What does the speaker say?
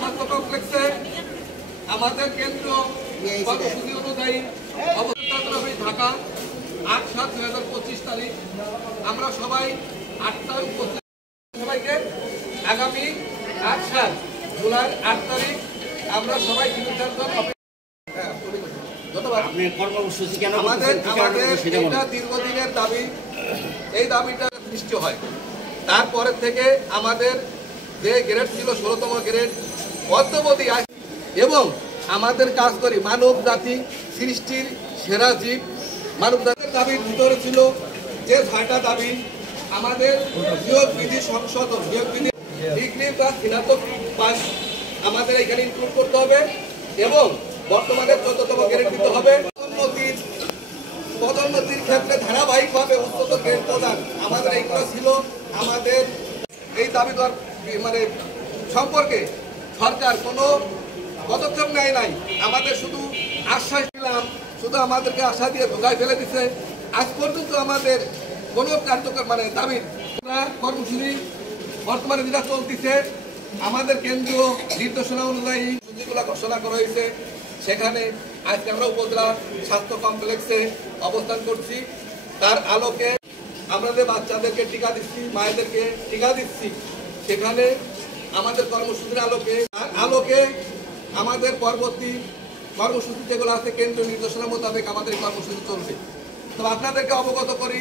স্বাস্থ্য কমপ্লেক্সে আমাদের কেন্দ্র কর্মসূচি অনুযায়ী ঢাকা ৮/৭/২০২৫ তারিখ আমরা সবাই ৮টায় উপস্থিত। সবাইকে আগামী ৮/৭ জুলাই ৮ তারিখ আমরা সবাই ধন্যবাদ। আমাদের এটা দীর্ঘদিনের দাবি, এই দাবিটা সৃষ্টি হয় তারপরের থেকে আমাদের যে গ্রেড ছিল ১৬তম গ্রেড অদ্যবধি এবং আমাদের কাজ করি মানব জাতি সৃষ্টির সেরা জীব। মানব জাতির দাবির ভিতরে ছিল যে ৬টা দাবি আমাদের নিয়োগ বিধি সংশোধন, নিয়োগ বিধি ডিগ্রি বা স্নাতক পাস আমাদের এখানে ইনক্লুড করতে হবে এবং বর্তমানে ১৪তম গ্রেড দিতে হবে। পদোন্নতির ক্ষেত্রে ধারাবাহিকভাবে উচ্চতর গ্রেড প্রদান আমাদের এইগুলো ছিল। আমাদের এই দাবি মানে সম্পর্কে সরকার কোনো পদক্ষেপ নেয় নাই। আমাদের শুধু আশ্বাস দিলাম, শুধু আমাদেরকে আশা দিয়ে ধোকায় ফেলে দিচ্ছে। আজ পর্যন্ত আমাদের কোনো কার্যকর মানে দাবির কর্মসূচি বর্তমানে যেটা চলতেছে আমাদের কেন্দ্রীয় নির্দেশনা অনুযায়ী সূচিগুলো ঘোষণা করা হয়েছে। সেখানে আজকে আমরা উপজেলা স্বাস্থ্য কমপ্লেক্সে অবস্থান করছি। তার আলোকে আমাদের বাচ্চাদেরকে টিকা দিচ্ছি, মায়েদেরকে টিকা দিচ্ছি। সেখানে আমাদের কর্মসূচির আলোকে আমাদের পরবর্তী কর্মসূচি যেগুলো আছে কেন্দ্রীয় নির্দেশনা মোতাবেক আমাদের কর্মসূচি চলবে। তবে আপনাদেরকে অবগত করি